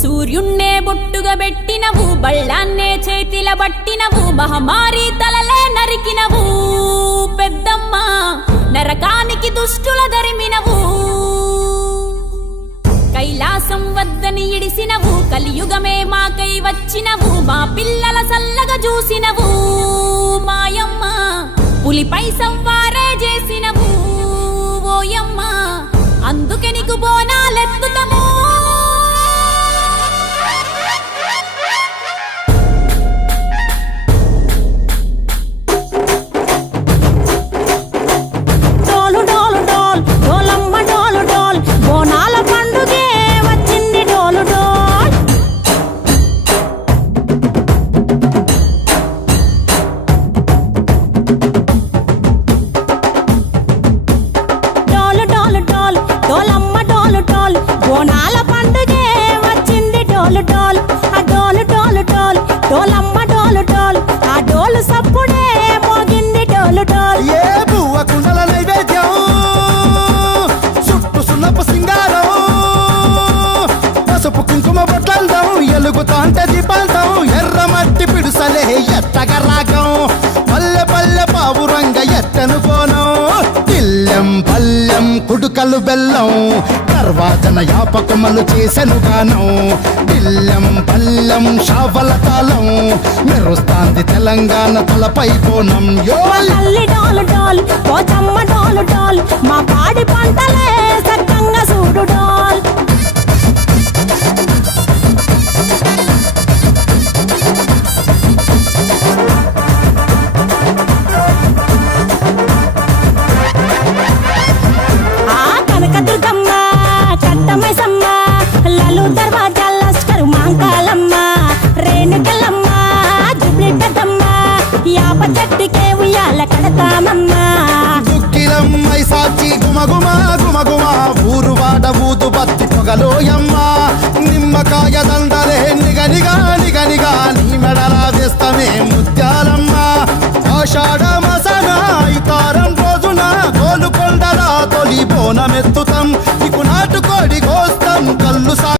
సూర్యున్నే బొట్టుగా పెట్టినవు, బళ్ళాన్నే చేతిల బట్టినవు, మహమారి తలలే నరికినవు పెద్దమ్మ, నరకానికి దుష్టుల దరిమినవు. కైలాసం వద్దని ఇడిసినవు, కలియుగమే మాకై వచ్చినవు, మా పిల్లల సల్లగా చూసినవు మాయమ్మ, పులిపై సవ్వారే చేసినవు ఓయమ్మ, అందుకే నీకు బోనాలెత్తుతము. ఎలుగుతాంటే దీపాలతో ఎర్రమట్టి పిడుసలే ఎత్తగ రాగం, పల్లె పల్లె పావురంగ ఎత్తను పోనం, పిల్లెం పల్లెం కుడుకలు బెల్లం, తర్వాతన యాపకమలు చేసెను గానం, పిల్లెం పల్లెం షావల తాళం, మెరుస్తాంది తెలంగాణ తలపై కోణం. మా పాడి పంటలే సక్కంగా చూడు డాల్. దుక్కిలమ్మై సాచి గుమగుమ గుమగుమ, ఊరు వాడ ఊదు బత్తి పొగలోయమ్మ,